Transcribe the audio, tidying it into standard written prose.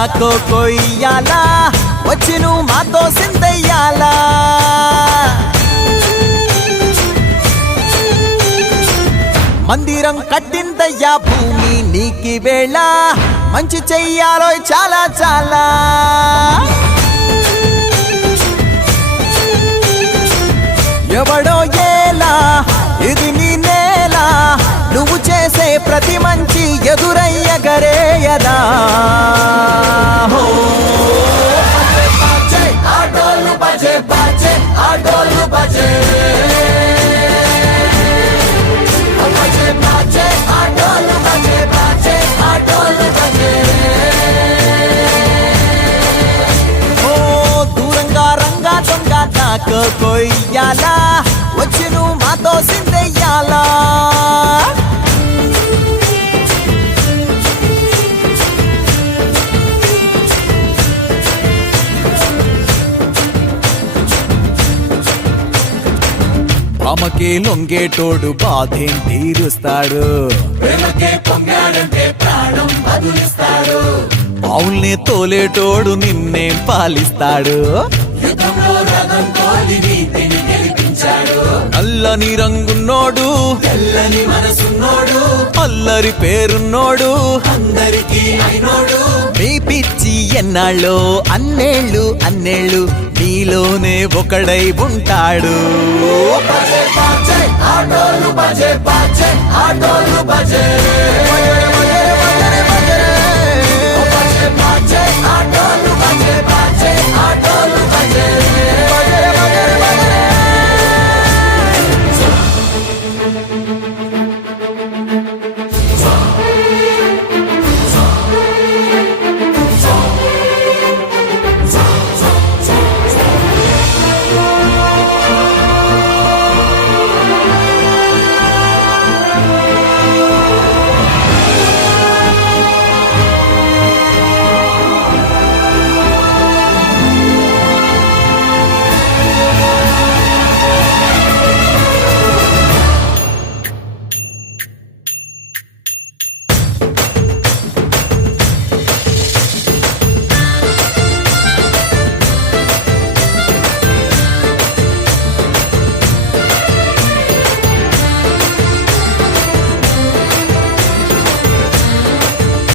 కొయ్యాలా వచ్చి నువ్వు మాతో సిందయ్యాలా మందిరం కట్టిందయ్యా భూమి నీకి వేళ మంచి చెయ్యాలో చాలా చాలా ఎవడో ఏలా ఇది నీ నేల నువ్వు చేసే ప్రతి మంచి ఎదురయ్యగరేయదా ఆటోలు బజే బజే ఆటోలు బజే కొయ్యాలా వచ్చి నువ్వు మాతో సిందయ్యాలా అమ్మకే లొంగేటోడు బాధేం తీరుస్తాడు పావుల్ని తోలేటోడు నిన్నేం పాలిస్తాడు నల్లని రంగున్నోడు తెల్లని మనసున్నోడు అల్లరి పేరున్నోడు అందరికీ అయినోడు మీ పిచ్చి ఎన్నాళ్ళో అన్నేళ్ళు అన్నేళ్ళు నీలోనే ఒకడై ఉంటాడు ఆటోలు బజే బజే ఆటోలు బజే